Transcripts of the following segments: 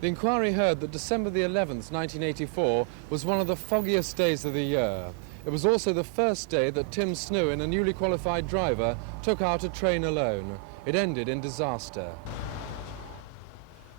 The inquiry heard that December the 11th, 1984 was one of the foggiest days of the year. It was also the first day that Tim Snewin, a newly qualified driver, took out a train alone. It ended in disaster.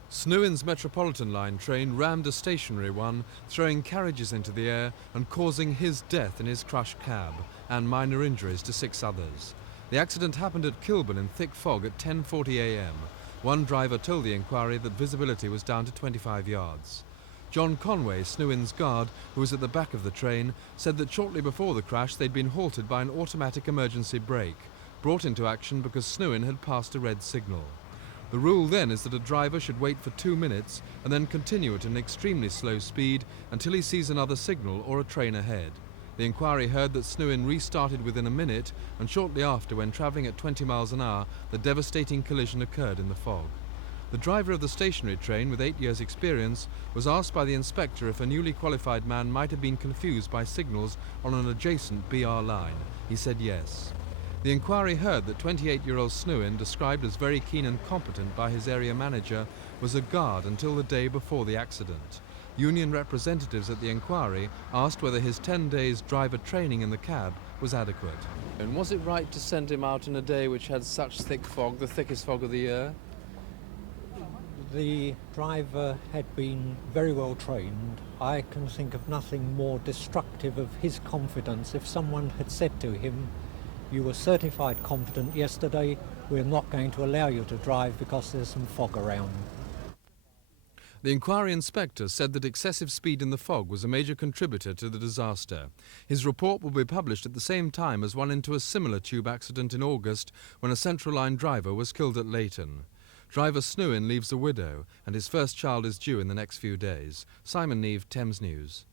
Snewin's Metropolitan Line train rammed a stationary one, throwing carriages into the air and causing his death in his crushed cab and minor injuries to 6 others. The accident happened at Kilburn in thick fog at 10:40 a.m. One driver told the inquiry that visibility was down to 25 yards. John Conway, Snewin's guard, who was at the back of the train, said that shortly before the crash they'd been halted by an automatic emergency brake, brought into action because Snewin had passed a red signal. The rule then is that a driver should wait for 2 minutes and then continue at an extremely slow speed until he sees another signal or a train ahead. The inquiry heard that Snewin restarted within a minute, and shortly after, when travelling at 20 miles an hour, the devastating collision occurred in the fog. The driver of the stationary train, with 8 years' experience, was asked by the inspector if a newly qualified man might have been confused by signals on an adjacent BR line. He said yes. The inquiry heard that 28-year-old Snewin, described as very keen and competent by his area manager, was a guard until the day before the accident. Union representatives at the inquiry asked whether his 10 days driver training in the cab was adequate. And was it right to send him out in a day which had such thick fog, the thickest fog of the year? The driver had been very well trained. I can think of nothing more destructive of his confidence if someone had said to him, "You were certified competent yesterday, we're not going to allow you to drive because there's some fog around." The inquiry inspector said that excessive speed in the fog was a major contributor to the disaster. His report will be published at the same time as one into a similar tube accident in August when a Central Line driver was killed at Leighton. Driver Snewin leaves a widow and his first child is due in the next few days. Simon Neve, Thames News.